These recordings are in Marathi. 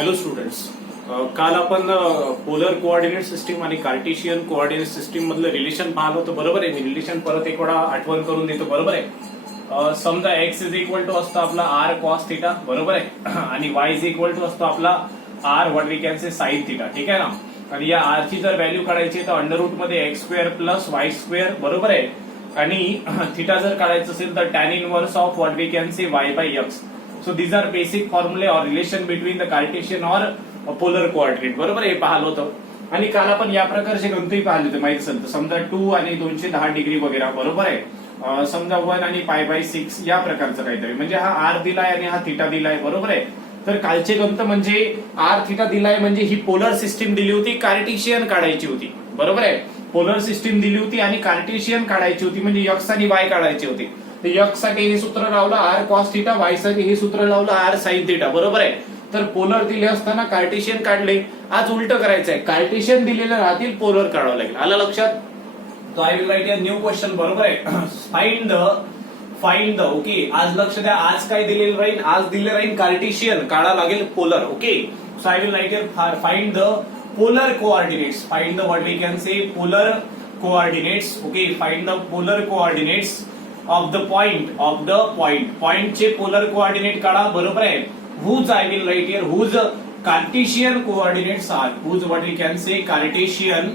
हॅलो स्टुडंट्स, काल आपण पोलर कोऑर्डिनेट सिस्टीम आणि कार्टेशियन कोऑर्डिनेट सिस्टीम मधलं रिलेशन पाहिलं होतं. बरोबर आहे. मी रिलेशन परत एक वेळा आठवण करून देतो. बरोबर आहे. समजा एक्स इज इक्वल टू असतो आपला आर कॉस थिटा. बरोबर आहे. आणि वाय इज इक्वल टू असतो आपला r what we can say sine theta. ठीक आहे ना. आणि या आर ची जर व्हॅल्यू काढायची तर अंडर रूट मध्ये x square plus Y square. बरोबर आहे. आणि थिटा जर काढायचं असेल तर tan inverse of what we can say y by x. So these are basic formulae or relation between the Cartesian or polar coordinate. बरोबर हे पाहिलं होतं. आणि काल आपण या प्रकारचे गणितही पाहिले होते माहित असेल तर. समजा 2 आणि 210 डिग्री वगैरे. बरोबर आहे. समजा 1 आणि पाय बाय 6 या प्रकारचं काहीतरी. म्हणजे हा आर दिलाय आणि हा थिटा दिलाय. बरोबर आहे. तर कालचे गणित म्हणजे आर थिटा दिलाय म्हणजे ही पोलर सिस्टीम दिली होती, कार्टेशियन काढायची होती. बरोबर आहे. पोलर सिस्टीम दिली होती आणि कार्टेशियन काढायची होती म्हणजे एक्स आणि वाय काढायची होती. तर एक्स साठी हे सूत्र लावलं आर कॉस थिटा, वाय साठी हे सूत्र लावलं आर साइन थिटा. बरोबर आहे. तर पोलर दिले असताना कार्टेशियन काढले. आज उलट करायचंय. कार्टेशियन दिलेलं राहतील, पोलर काढावं लागेल. आलं लक्षात. तो I will right a new question. बरोबर आहे. Find the okay. आज लक्ष द्या. आज काय दिलेलं राहील. आज दिलेलं राहील कार्टेशियन, काढा लागेल polar. Okay. So I will write here find the polar coordinates. Find the what we can say polar coordinates. Okay. Find the polar coordinates of the point चे पोलर कोऑर्डिनेट काढा. बरोबर आहे. whose I will write here whose Cartesian coordinates are, whose what we can say Cartesian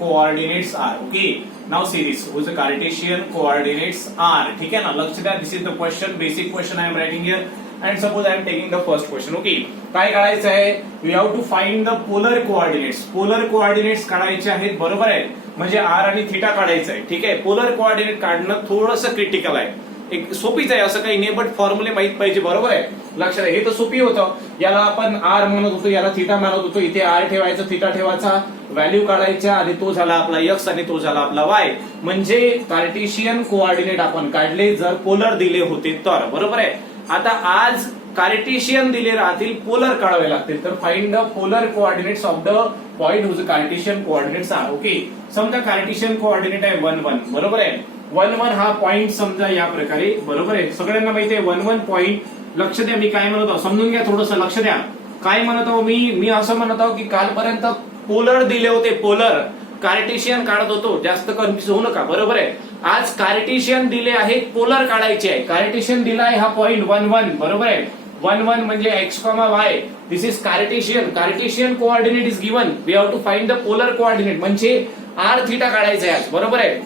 coordinates are. Okay, now see this, whose Cartesian coordinates are. ठीक है ना. लक्ष द्या. This is the question, basic question I am writing here. And suppose I am taking the first question. Okay, काय काढायचं आहे. We have to find the polar coordinates. Polar coordinates काढायचे आहेत. बरोबर आहे. म्हणजे आर आणि थिटा काढायचं आहे. ठीक आहे. पोलर कोऑर्डिनेट काढणं थोडंसं क्रिटिकल आहे. एक सोपीच आहे, असं काही नाही, बट फॉर्म्युले माहित पाहिजे. बरोबर आहे. लक्षात हे तर सोपी होतं. याला आपण आर म्हणत होतो, याला थिटा म्हणत होतो. इथे आर ठेवायचा, थिटा ठेवायचा, व्हॅल्यू काढायच्या आणि तो झाला आपला एक्स आणि तो झाला आपला वाय. म्हणजे कार्टेशियन कोऑर्डिनेट आपण काढले जर पोलर दिले होते तर. बरोबर आहे. आता आज कार्टेशियन दिले राहतील, पोलर काढावे लागतील. तर find the polar coordinates of the point whose Cartesian coordinates are. Okay. समजा कार्टेशियन कोऑर्डिनेट आहे 1 1. बरोबर आहे. 1 1 हा पॉइंट समजा या प्रकारे. बरोबर आहे. सगळ्यांना माहिती आहे 1 1 पॉइंट. लक्ष द्या मी काय म्हणत आहो, समजून घ्या थोडंसं. लक्ष द्या काय म्हणत आहो मी असं म्हणत आहो की कालपर्यंत पोलर दिले होते, पोलर कार्टेशियन काढत होतो. जास्त कन्फ्युज होऊ नका. बरोबर आहे. आज कार्टेशियन दिले आहेत, पोलर काढायचे आहे. कार्टेशियन दिलाय हा पॉइंट 1 1. बरोबर आहे. 1 1 म्हणजे x comma y. This is Cartesian. Cartesian coordinate is given. We have to find the polar coordinate म्हणजे आर थिटा काढायचा आहे. बरोबर आहे.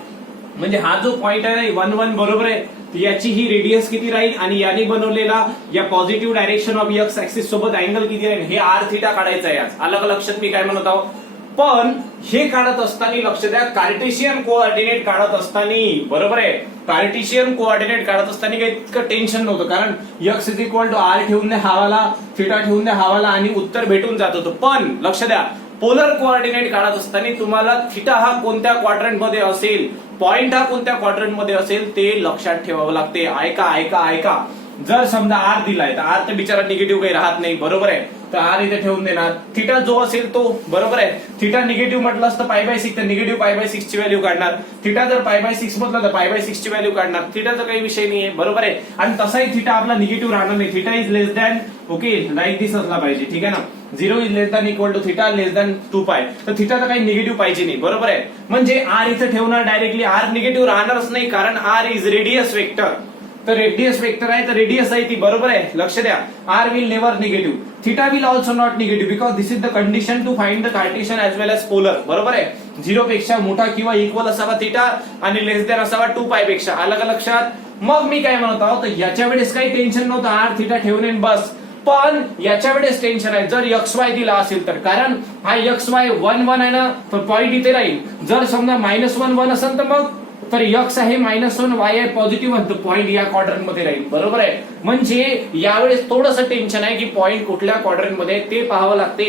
म्हणजे हा जो पॉइंट आहे 1 1. बरोबर आहे. याची ही रेडियस किती राहील आणि याने बनवलेला या positive direction of x axis सोबत अँगल किती राहील हे आर थिटा काढायचं आहे. आज अलग लक्षात मी काय म्हणत आहोत. पण हे काढत असताना लक्ष द्या, कार्टेशियन कोऑर्डिनेट काढत असताना. बरोबर आहे. कार्टेशियन कोऑर्डिनेट काढत असताना काही इतकं टेन्शन नव्हतं, कारण x is equal to r ठेवून द्या हावाला, थिटा ठेवून द्या हावाला आणि उत्तर भेटून जात होतं. पण लक्ष द्या, पोलर कोऑर्डिनेट काढत असताना तुम्हाला थिटा हा कोणत्या क्वाड्रंट मध्ये असेल, पॉइंट हा कोणत्या क्वाड्रंट मध्ये असेल ते लक्षात ठेवावं लागते. ऐका. जर समजा आर दिलाय तर आर तर बिचारा निगेटिव्ह काही राहत नाही. बरोबर आहे. तर आर इथे ठेवून देणार. थिटा जो असेल तो. बरोबर आहे. थिटा निगेटिव्ह म्हटलं असतं पाय बाय 6 तर निगेटिव्ह पाय बाय 6 ची व्हॅल्यू काढणार. थिटा जर पाय बाय 6 म्हटलं तर पाय बाय 6 ची व्हॅल्यू काढणार. थिटाचा काही विषय नाहीये. बरोबर आहे. आणि तसाही थिटा आपला निगेटिव्ह राहणार नाही. Theta is less than okay like this असला पाहिजे. ठीक आहे ना. 0 is less than equal to theta less than 2 pi. तर थिटाचा काही निगेटिव्ह पाहिजे नाही. बरोबर आहे. म्हणजे आर इथे ठेवणार डायरेक्टली. आर निगेटिव्ह राहणारच नाही कारण आर इज रेडियस वेक्टर. तर रेडियस वेक्टर आहे तर रेडियस आहे ती. बरोबर आहे. लक्ष द्या. R will never negative. Theta will also not negative because this is the condition to find the Cartesian as well as polar. बरोबर आहे. 0 पेक्षा मोठा किंवा इक्वल असावा थिटा आणि लेस दॅन असावा 2 पाय पेक्षा. अलग लक्षात. मग मी काय म्हणत आहोत, तर याच्या वेळेस काही टेन्शन नव्हतं. आर थिटा ठेवून बस. पण याच्या वेळेस टेन्शन आहे जर एक्स वाय दिला असेल तर, कारण हा एक्स वाय 1 1 आहे ना, तर पॉईंट इथे राहील. जर समजा -1 1 असेल तर मग तर एक्स आहे -1, वाय आहे पॉझिटिव्ह, तर पॉईंट या क्वाड्रंट मध्ये राहील. बरोबर आहे. म्हणजे यावेळेस थोडंसं टेन्शन आहे की पॉईंट कुठल्या क्वाड्रंट मध्ये ते पाहावं लागते.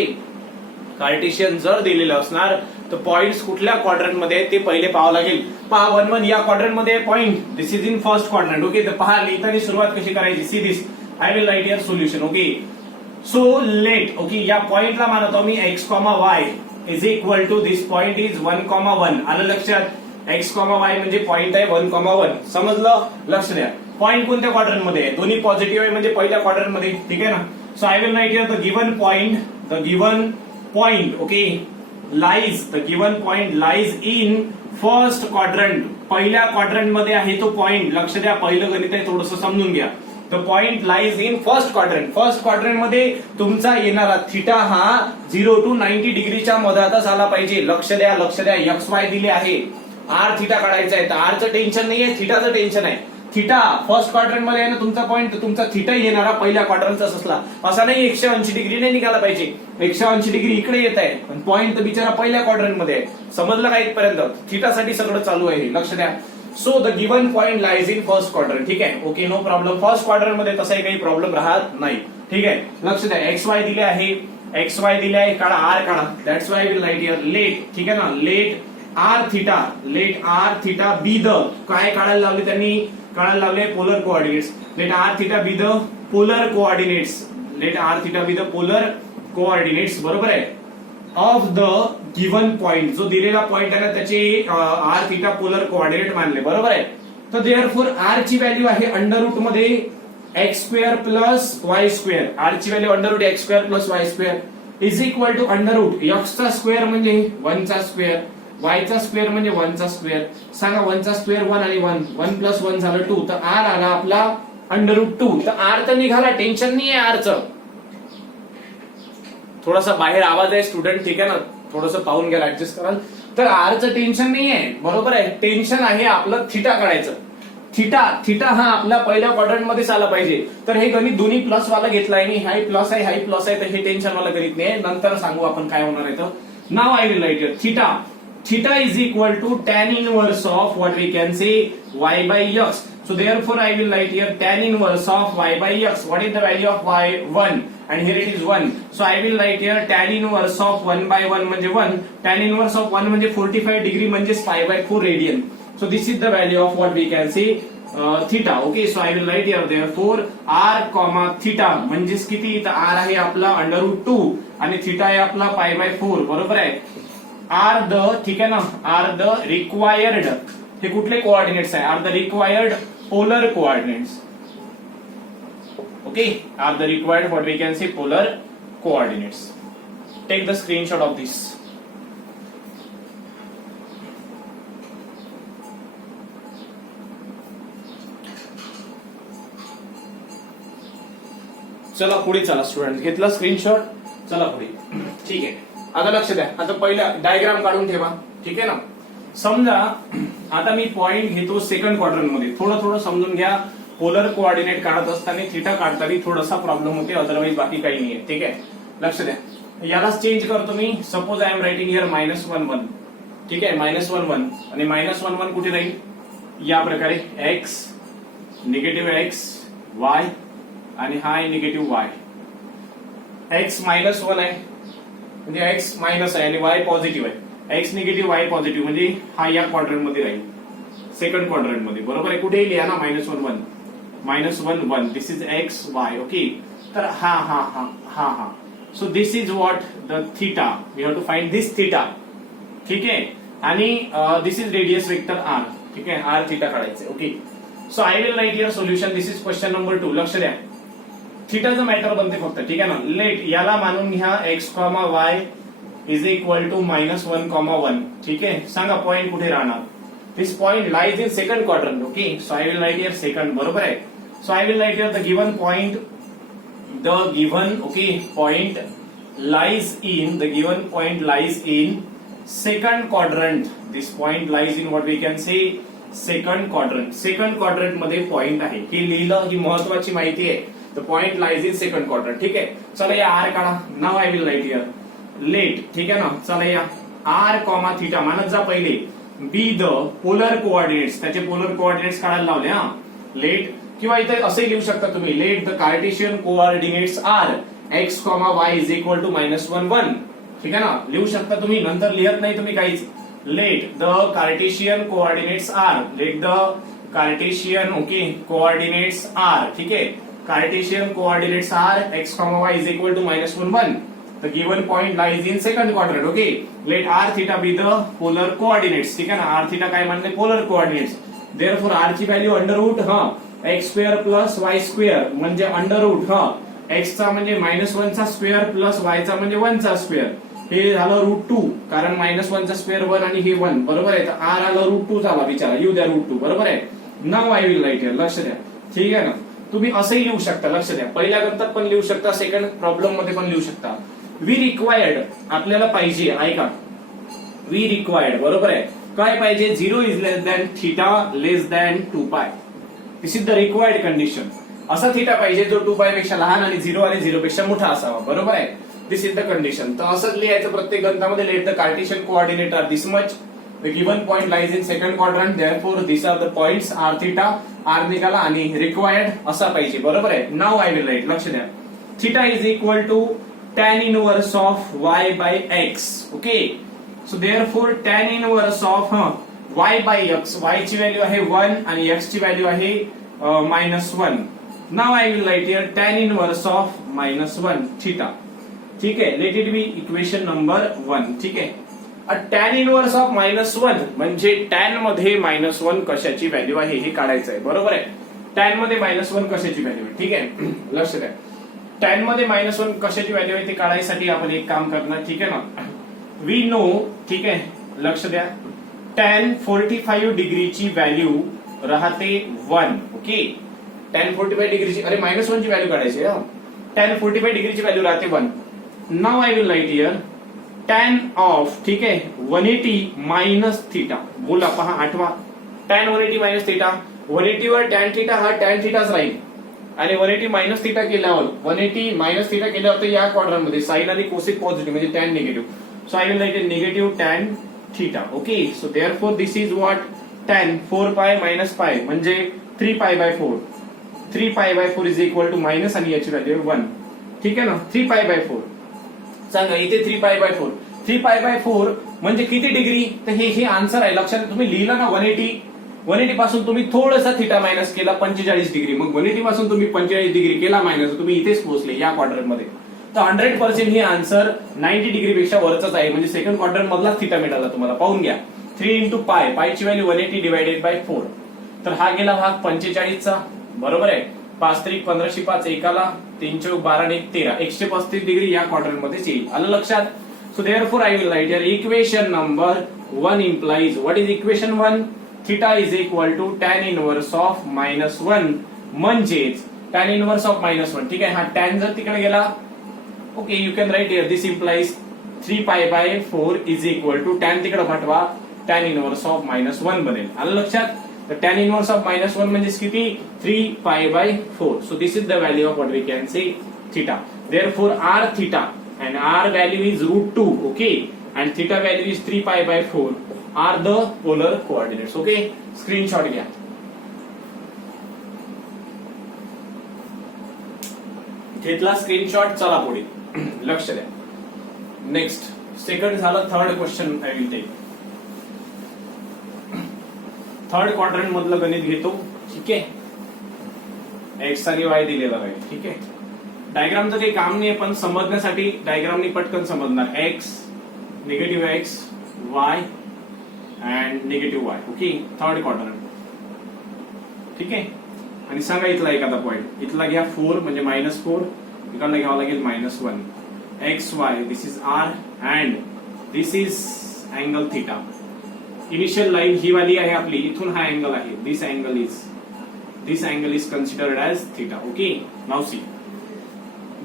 कार्टेशियन जर दिलेलं असणार तर पॉइंट्स कुठल्या क्वाड्रंट मध्ये ते पहिले पाहावं लागेल. पहा 1 1 या क्वाड्रंट मध्ये point. This is in first quadrant. Okay. तर पहा लिहिताना सुरुवात कशी करायची. See this. I will write here solution. Okay. So let okay या पॉइंटला मानतो मी X comma Y is equal to this point is 1 1. आलं लक्षात. एक्स कॉमा वाय म्हणजे पॉइंट आहे 1 1. समजलं. लक्ष द्या. पॉइंट कोणत्या क्वाड्रंट मध्ये आहे. दोन्ही पॉझिटिव्ह आहे म्हणजे पहिल्या क्वाड्रंट मध्ये. ठीक आहे ना. So I will write here the given point, okay, lies, the given point lies in first quadrant, पहिल्या क्वाड्रंट मध्ये आहे तो पॉइंट. लक्ष द्या, पहिलं गणित आहे, थोडंसं समजून घ्या. The point lies in first quadrant. First quadrant मध्ये तुमचा येणारा थिटा हा 0 to 90 डिग्रीच्या मधातच आला पाहिजे. लक्ष द्या, लक्ष द्या. एक्स वाय दिले आहे, आर थिटा काढायचा आहे. तर आरचं टेन्शन नाहीये, थिटाचं टेन्शन आहे. थिटा फर्स्ट क्वाड्रंट मध्ये आहे ना तुमचा पॉइंट, तुमचा थिटा येणारा पहिल्या क्वाड्रंटचाच असला, असा नाही 180 डिग्री नाही निघाला पाहिजे. 180 डिग्री इकडे येत आहे, पण पॉइंट तर बिचारा पहिल्या क्वाड्रंट मध्ये आहे. समजलं का इथपर्यंत? थिटासाठी सगळं चालू आहे, लक्ष द्या. So the given point lies in first quadrant. ठीक आहे, okay, no problem. First quadrant मध्ये तसाही काही प्रॉब्लेम राहत नाही. ठीक आहे, लक्ष द्या. एक्स वाय दिले आहे, एक्स वाय दिले आहे, काढा आर काढा. That's why will write here let. ठीक आहे ना, let r theta be the, काय काढायला लावले त्यांनी? काढायला लावले polar coordinates. Let r theta be the polar coordinates. Let r theta be the polar coordinates. बरोबर आहे, ऑफ द गिवन पॉइंट. जो दिलेला पॉइंट आहे ना त्याचे आर थिटा पोलर कोऑर्डिनेट मानले. बरोबर आहे. तर देअरफॉर आर ची व्हॅल्यू आहे अंडर रूट मध्ये x square plus Y square. R ची value under root x square plus Y square is equal to under root एक्सचा स्क्वेअर म्हणजे 1 चा स्क्वेअर, वायचा स्क्वेअर म्हणजे 1 चा स्क्वेअर. सांगा 1 चा स्क्वेअर 1 आणि 1 प्लस 1 झालं 2. तर आर आला आपला अंडर रूट 2. तर आर तर निघाला, टेन्शन नाही आहे आरचं. थोडासा बाहेर आवाज आहे स्टुडंट, ठीक आहे ना, थोडंसं पाहून घ्या, ऍडजस्ट कराल. तर आरचं टेन्शन नाही आहे. बरोबर आहे, टेन्शन आहे आपलं थिटा काढायचं. थिटा हा आपल्या पहिल्या क्वाड्रंट मध्येच आला पाहिजे. तर हे गणित दोन्ही प्लस वाला घेतलाय मी, हाय प्लस आहे, हाय प्लस आहे. तर हे टेन्शन वाला गणित नाही, नंतर सांगू आपण काय होणार आहे. तर now I will write here theta is equal to tan inverse of what we can say y by x. So therefore I will write here tan inverse of y by x. What is the value of y? 1, and here it is 1. So I will write here tan inverse of 1 by 1 म्हणजे 1. Tan inverse of 1 म्हणजे 45 डिग्री म्हणजे pi by 4 radian. So this is the value of what we can say theta. Okay, so I will write here therefore r, theta म्हणजेच किती? तर r आहे आपला अंडर रूट 2 आणि थिटा आहे आपला pi by 4. बरोबर आहे. आर द, ठीक आहे ना, आर द रिक्वायर्ड, हे कुठले कोऑर्डिनेट्स आहे? Are the required polar coordinates. Okay, are the required what we can say polar coordinates. Take the screenshot of this. चला पुढे चला स्टुडंट, घेतला स्क्रीनशॉट, चला पुढे. ठीक आहे, आता लक्ष द्या. आता पहिला डायग्राम काढून ठेवा. ठीक आहे ना. समजा आता मी पॉइंट घेतो सेकंड क्वाड्रंट मध्ये. थोडं समजून घ्या. पोलर कोऑर्डिनेट काढत असताना थिटा काढताना थोडासा प्रॉब्लेम होते, अदरवाईज बाकी काही नाहीये. ठीक आहे, लक्ष द्या. यालाच चेंज करतो मी. Suppose I am writing here -1 1. ठीक आहे, -1 1 आणि -1 1 कुठे राहील? या प्रकारे एक्स, निगेटिव्ह एक्स, वाय आणि हा आहे निगेटिव्ह वाय. एक्स -1 आहे म्हणजे एक्स मायनस आहे आणि वाय पॉझिटिव्ह आहे. एक्स निगेटिव्ह वाय पॉझिटिव्ह म्हणजे हा या क्वाड्रंट मध्ये राहील, सेकंड क्वाड्रंट मध्ये. बरोबर आहे. कुठे लिहा ना -1 1 this is x y. Okay, तर हा so this is what the theta. We have to find this theta. ठीक आहे, आणि this is radius vector r. ठीक आहे, आर थिटा काढायचे. Okay, so I will write here solution. This is question number 2. लक्ष द्या, थिटाचं मॅटर बनते फक्त. ठीक आहे ना. लेट याला मानून घ्या X comma Y is equal to -1 1. ठीक आहे, सांगा पॉइंट कुठे राहणार? This point lies in second quadrant. Okay, so I will write here second. बरोबर आहे. So I will write here the given point, okay, point lies in second quadrant. This point lies in what we can say second quadrant. Second quadrant मध्ये पॉइंट आहे, हे लिहिलं, ही महत्वाची माहिती आहे. The point lies in second quadrant. ठीक आहे, चला या आर काढा. Now I will write here let. ठीक आहे ना. चला या आर कॉमा थिटा मानत जा पहिले. बी द पोलर कोऑर्डिनेट्स, त्याचे पोलर कोऑर्डिनेट्स काढायला लावले. हा, लेट, किंवा इथे असंही लिहू शकता तुम्ही, let the Cartesian coordinates are x comma Y is equal to -1 1. ठीक आहे ना, लिहू शकता तुम्ही, नंतर लिहत नाही तुम्ही काहीच. Let the Cartesian coordinates are, let the Cartesian, okay, coordinates are. ठीक आहे, Cartesian coordinates are x, y is equal to -1 1. The given point lies in second quadrant. Okay, let r theta be the polar coordinates. ठीक आहे ना, r theta काय म्हणते? Polar coordinates. Therefore r ची value under root x square plus y square म्हणजे अंडर रूट एक्सचा म्हणजे -1 चा स्क्वेअर प्लस वायचा म्हणजे 1 चा स्क्वेअर, हे झालं √2, कारण -1 चा स्क्वेअर 1 आणि हे 1, बरोबर आहे. तर आर आलं √2 झाला बिचारा, येऊ द्या √2, बरोबर आहे. नाव आय विल राईट हिअर, लक्ष द्या, ठीक आहे ना. तुम्ही असंही लिहू शकता, लक्ष द्या, पहिल्या गणितात पण लिहू शकता, सेकंड प्रॉब्लेम मध्ये पण लिहू शकता. वी रिक्वायर्ड, आपल्याला पाहिजे, ऐका, वी रिक्वायर्ड, बरोबर आहे. काय पाहिजे? 0 is less than theta less than 2π. This is the required condition. असा थीटा पाहिजे जो 2π पेक्षा लहान आणि 0 आणि 0 पेक्षा मोठा असावा, बरोबर आहे. This is the condition. तर असंच लिहायचं प्रत्येक गणितामध्ये. Let the Cartesian coordinate are this much, the given point lies in second quadrant, therefore this are the points, r theta, r निघाला आणि रिक्वायर्ड असा पाहिजे, बरोबर आहे. नाव आय विल राईट, लक्ष द्या. Theta is equal to tan inverse of y by x. Okay, so therefore tan inverse of y by x, y ची व्हॅल्यू आहे 1 आणि x ची व्हॅल्यू आहे -1. Now I will write here tan inverse of -1 theta. ठीक आहे, let it be equation number 1. ठीक आहे, tan inverse of -1 म्हणजे tan मध्ये -1 कशाची व्हॅल्यू आहे हे काढायचं आहे, बरोबर आहे. tan मध्ये -1 कशाची व्हॅल्यू आहे, ठीक आहे, लक्ष द्या. tan मध्ये -1 कशाची व्हॅल्यू आहे ते काढायसाठी आपण एक काम करणार, ठीक आहे ना. वी नो, ठीक आहे, लक्ष द्या, tan 45 डिग्रीची व्हॅल्यू राहते 1. ओके, tan 45 डिग्रीची, अरे -1 ची व्हॅल्यू काढायची आहे. tan 45 डिग्रीची व्हॅल्यू राहते 1. Now I will write here tan of, ठीक आहे, 180 मायनस थीटा. बोला, पहा, आठवा, tan 180 मायनस थीटा. 180 वर tan थीटा हा tan थीटाच राहील आणि 180 मायनस थीटा केल्यावर, 180 मायनस थीटा केल्यावर तर या क्वाड्रंट मध्ये साइन आणि कोसेक पॉझिटिव्ह म्हणजे tan negative. So I will write a negative tan theta. Okay, so therefore this is what, tan 4π minus π म्हणजे 3π/4. 3π/4 इज इक्वल टू मायनस आणि याची व्हॅल्यू 1. ठीक आहे ना, 3π/4. सांगा इथे 3π/4. 3π/4 म्हणजे किती डिग्री? तर हे आन्सर आहे. लक्षात तुम्ही लिहिलं ना 180 पासून तुम्ही थोडासा थीटा मायनस केला 45 डिग्री. मग 180 पासून तुम्ही 45 डिग्री केला मायनस, तुम्ही इथेच पोहोचले या क्वाड्रंट मध्ये. तर 100% हे आन्सर 90 डिग्री पेक्षा वरच आहे, म्हणजे सेकंड क्वाड्रंट मधला थीटा मिळाला तुम्हाला. पाहून घ्या, 3 × π ची व्हॅल्यू 180 डिवायडेड बाय 4. तर हा गेला भाग 45 चा, बरोबर आहे. 5 3 1505 एकाला, 3 4 12 1 13, 135 डिग्री या क्वाड्रंट मध्येच येईल. आलं लक्षात? So therefore I will write here equation number 1 implies, what is equation 1? Theta is equal to tan inverse of -1 म्हणजेच tan इनवर्स ऑफ -1. ठीक आहे, हा tan जर तिकडे गेला, okay, you can write here this implies 3π/4 is equal to tan तिकडे पाठवा, tan इनवर्स ऑफ -1 बनेल. आलं लक्षात? तर tan इनवर्स ऑफ -1 म्हणजे किती? 3π/4. So this is the value of what we can say theta. Therefore r theta and r value is √2, okay, and theta value is 3π/4 are the polar coordinates. Okay, screenshot घ्या. घेतला स्क्रीनशॉट, चला पुढे. लक्ष द्या. नेक्स्ट, सेकंड झालं, third question I will take. Third quadrant मधलं गणित घेतो. ठीक आहे, एक्स आणि वाय दिलेला आहे. ठीक आहे, डायग्रामचं काही काम नाही, पण समजण्यासाठी डायग्रामनी पटकन समजणार. X, negative x, Y and negative Y. Okay, third quadrant. ठीक आहे, आणि सांगा इथला एखादा पॉइंट. इथला घ्या 4 म्हणजे -4, इकडला घ्यावं लागेल -1. X y, this is r and this is angle theta. Initial line ही वाली आहे आपली, इथून हा अँगल आहे. This angle is considered as theta. Okay, now see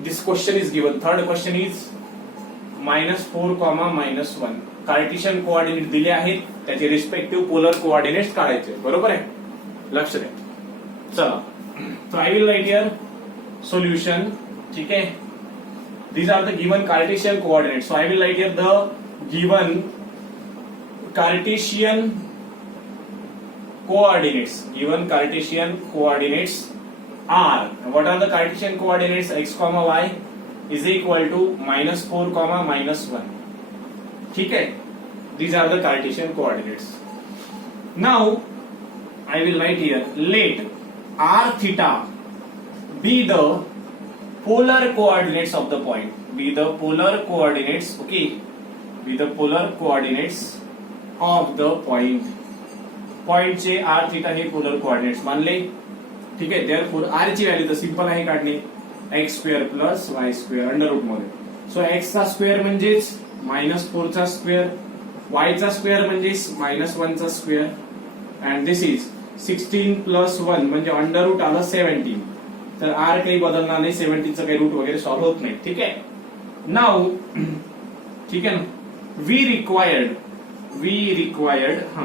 this question is given. Third question is -4, -1. Cartesian coordinate दिले आहेत, त्याचे रिस्पेक्टिव्ह पोलर कोऑर्डिनेट्स काढायचे, बरोबर आहे. लक्ष द्या. चला, so I will write here solution. ठीक आहे, these are the given Cartesian coordinates. So I will write here the given Cartesian coordinates. Given Cartesian coordinates are, what are the Cartesian coordinates? X, y is equal to -4, -1. ठीक है, these are the Cartesian coordinates. Now I will write here, let r theta be the polar coordinates of the point. Be the polar coordinates, okay, be the polar coordinates of the point. Point चे r theta हे polar coordinates मानले. ठीक आहे, देअरफॉर r ची व्हॅल्यू तर सिंपल आहे काढणे. X square plus Y square under root मध्ये. सो एक्स चा स्क्वेअर म्हणजेच -4 चा स्क्वेअर, वाय चा स्क्वेअर म्हणजेच -1 चा square, and this is 16 plus 1 म्हणजे अंडर रूट आलं 17. तर आर काही बदलणार नाही, 17 चं काही रूट वगैरे सॉल्व्ह होत नाही. ठीक आहे. नाउ ठीक आहे ना, वी रिक्वायर्ड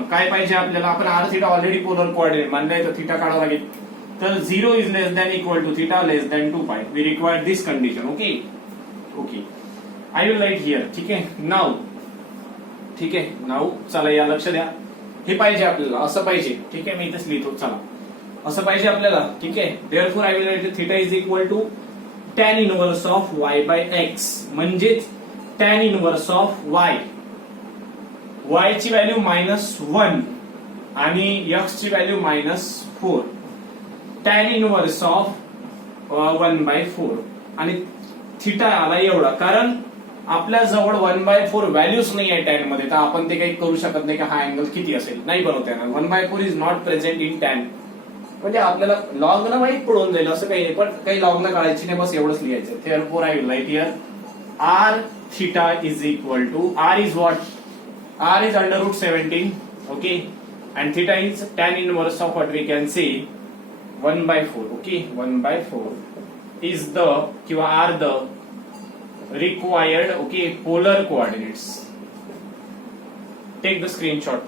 काय पाहिजे आपल्याला, आपण r theta already polar coordinate मानलंय, तर थिटा काढावं लागेल. तर 0 is less than equal to theta less than 2 pi. We require this condition. Okay I will write here. ठीक आहे. नाउ ठीक आहे, नाउ चला या लक्ष द्या, हे पाहिजे आपल्याला, असं पाहिजे. ठीक आहे, मी इथेच लिहितो. चला असं पाहिजे आपल्याला. ठीक आहे. Therefore I will write theta is equal to tan inverse of y by x, म्हणजेच tan inverse of y. y ची व्हॅल्यू -1 आणि x ची व्हॅल्यू -4. tan इनवर्स ऑफ 1/4 आणि थिटा आला एवढा, कारण आपल्या जवळ 1/4 व्हॅल्यूच नाही आहे टॅन मध्ये, तर आपण ते काही करू शकत नाही की हा अँगल किती असेल, नाही बनवता येणार. 1/4 is not present in tan. म्हणजे आपल्याला लॉग न माहित पडून जाईल असं काही नाही, पण काही लॉग न काढायची नाही, बस एवढंच लिहायचं. Therefore I will write here r theta is equal to, r is what, r is under root 17. Okay, and theta is tan inverse of what we can say 1/4. Okay, 1/4 is the किंवा are the required polar coordinates. Take the screenshot.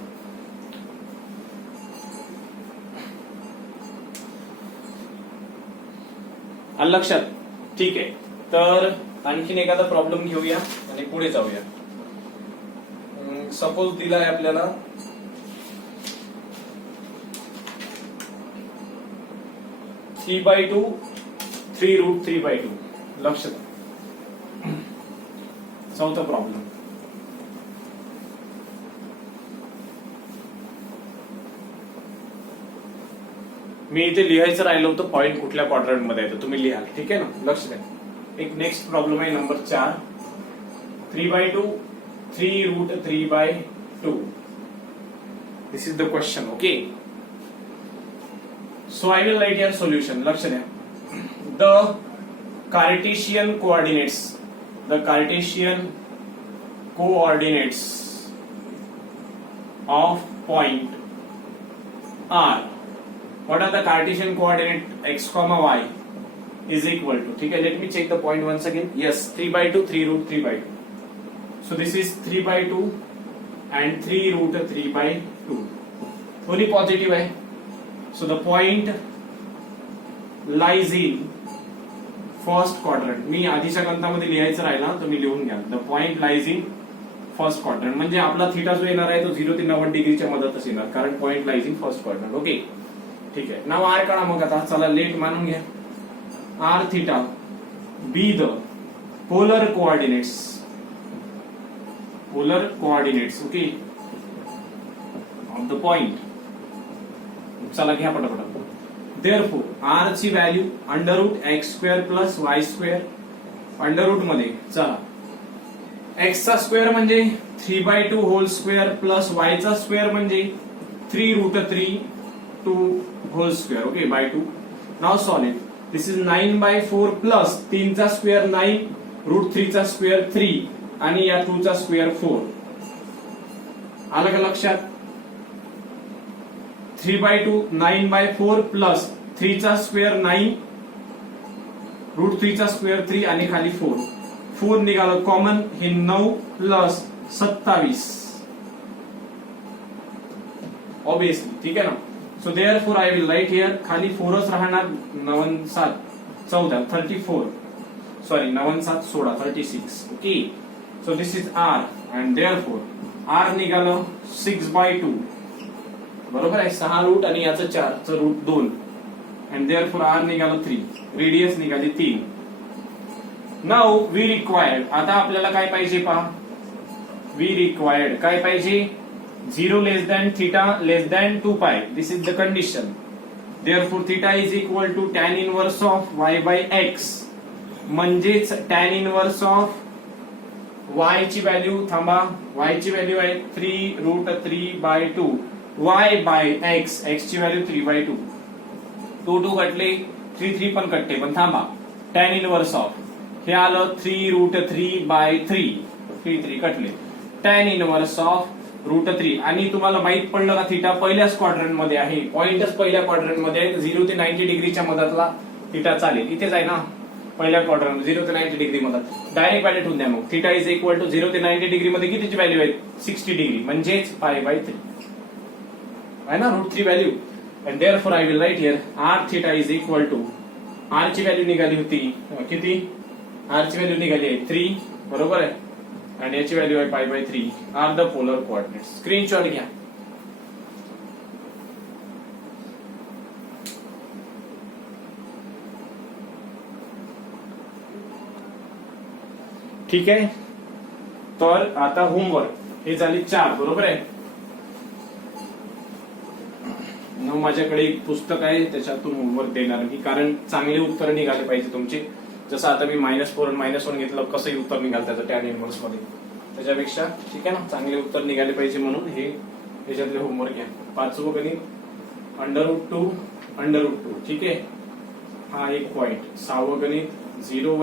आलं लक्षात? ठीक आहे. तर आणखीन एखादा प्रॉब्लेम घेऊया आणि पुढे जाऊया. सपोज दिलाय आपल्याला 3/2 3√3/2. लक्षात, चौथा प्रॉब्लेम. मी इथे लिहायचं राहिलं होतं पॉइंट कुठल्या क्वाड्रंट मध्ये आहे, तर तुम्ही लिहाल. ठीक आहे ना, लक्ष द्या. एक नेक्स्ट प्रॉब्लेम आहे number 4. 3/2 3√3/2. This is the question. Okay, so I will right your solution. लक्ष द्या. The Cartesian coordinates, the Cartesian coordinates of point R. What are the Cartesian coordinate x comma y is equal to? ठीक है, let me check the point once again. Yes, 3/2 3√3/2. So this is 3/2 and 3√3/2. दोन्ही पॉझिटिव्ह आहे. So the point lies in first quadrant. मी आधीच्या ग्रंथामध्ये लिहायचं राहिला तर मी लिहून घ्या. The point lies in first quadrant, म्हणजे आपला थिटा जो येणार आहे तो 0 ते 90 डिग्रीच्या मदतच येणार, कारण point lies in first quadrant. Okay, ठीक आहे. नाव आर काढा मग आता. चला लेट मानून घ्या. R theta be the polar coordinates, okay, of the point. चला घ्या पटापट. Therefore, R ची value under root x square plus Y square. Under root मध्ये चला एक्स चा स्क्वेअर म्हणजे 3/2 होल स्क्वेअर प्लस वाय चा स्क्वेअर म्हणजे 3√3 whole square. Okay, by 2. Now solve it. This is 9/4 plus 3 चा स्क्वेअर 9, √3 चा स्क्वेअर 3 आणि या 2 चा स्क्वेअर 4. आलं का लक्षात? 3/2 9/4 प्लस 3 चा स्क्वेअर 9, √3 चा स्क्वेअर 3 आणि खाली 4. 4 निघालं कॉमन, हे 9 प्लस 27 ऑब्वियसली. ठीक आहे ना. So therefore I will write here, खाली 4च राहणार. 9 7 14 34, sorry 9 7 16 36. Okay, so this is r and therefore r निघालं 6/2. बरोबर आहे. 6 रूट आणि याचं 4 चं रूट 2 अँड देअरफॉर आर निघालं 3. रेडियस निघाली 3. नाउ वी रिक्वायर्ड, आता आपल्याला काय पाहिजे पहा. वी रिक्वायर्ड काय पाहिजे, 0 less than theta less than 2 pi. This is the condition. Therefore theta is equal to tan inverse of y by x, म्हणजेच tan इनवर्स ऑफ y ची व्हॅल्यू, थांबा, y ची व्हॅल्यू आहे 3√3/2 y बाय x, x ची व्हॅल्यू 3/2. 2 2 कटले, 3 3 पण कटते, पण थांबा, टॅन इनवर्स ऑफ हे आलं 3√3/3 3 कटले टॅन इनवर्स ऑफ √3 आणि तुम्हाला माहित पडलं का थिटा पहिल्याच क्वाड्रंट मध्ये आहे पॉइंटच पहिल्या क्वाड्रंट मध्ये 0 ते 90 डिग्रीच्या मधातला थिटा चालेल इथेच आहे ना पहिल्या क्वाड्रंट 0 ते 90 डिग्री मधात डायरेक्ट व्हॅल्यू ठेवून द्या मग थिटा इज इक्वल टू 0 ते 90 डिग्री मध्ये कितीची व्हॅल्यू आहे 60 डिग्री म्हणजेच π/3 आहे ना √3 value and therefore I will write here r theta is equal to r ची व्हॅल्यू निघाली होती किती r ची व्हॅल्यू निघाली आहे 3 बरोबर आहे आणि याची व्हॅल्यू आहे π/3 are the polar coordinates screenshot घ्या ठीक आहे तर आता होमवर्क हे झाली 4 बरोबर आहे माझ्याकडे एक पुस्तक आहे त्याच्यातून होमवर्क देणार मी कारण चांगले उत्तर निघाले पाहिजे तुमचे जसं आता मी -4 आणि -1 घेतलं कसंही उत्तर निघालं त्याचं टॅन इनवर्स मध्ये त्याच्यापेक्षा ठीक आहे ना चांगले उत्तर निघाले पाहिजे म्हणून हे याच्यातले होमवर्क घ्या 5वं गणित √2 ठीक आहे हा एक पॉइंट 6वं गणित 0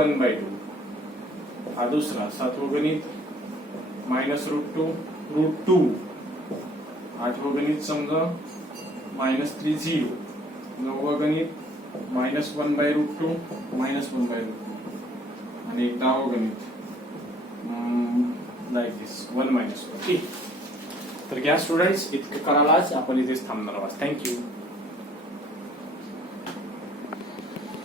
हा दुसरा 7वं गणित -√2 8वं गणित समजा -3 0 9वं गणित -1/√2 आणि 10वं गणित लाईक दिस 1 - 1 ठीक तर घ्या स्टुडंट्स इतकं करायलाच आपण इथेच थांबणार आहोत थँक्यू